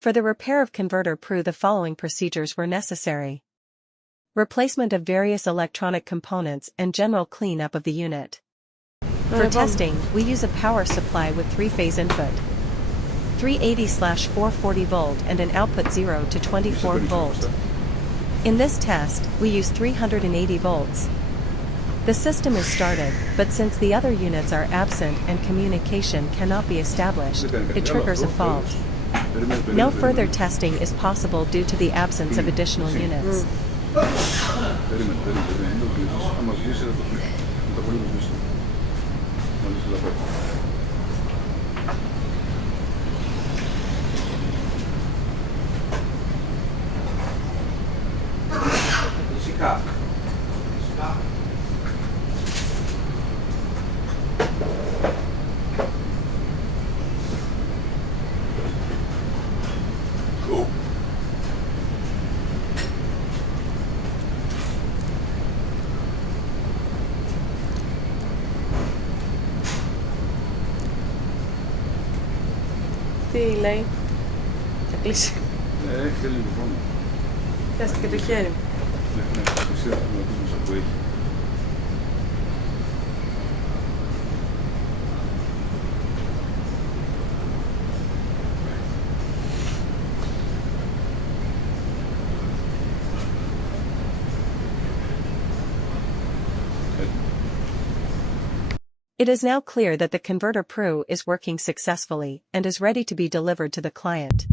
For the repair of converter PRU, the following procedures were necessary. Replacement of various electronic components and general cleanup of the unit. For testing, we use a power supply with 3-phase input, 380/440 volt, and an output 0 to 24 volt. In this test, we use 380 volts. The system is started, but since the other units are absent and communication cannot be established, it triggers a fault. No further testing is possible due to the absence of additional units. Τι λέει, θα κλείσει. Θέλει λοιπόν. Πιάστηκε το χέρι μου. Ναι, πιστεύω να δούμε που έχει. It is now clear that the converter PRU is working successfully and is ready to be delivered to the client.